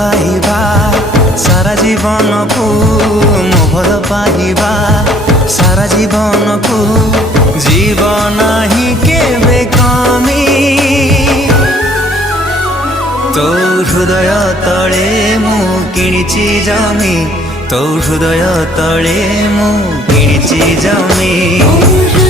पाइबा सारा जीवन को मो भल पाइबा सारा जीवन को जीवन ही केबे कमी तो हृदय तले मु किणिची जमी तो हृदय तले मु किणिची जमी।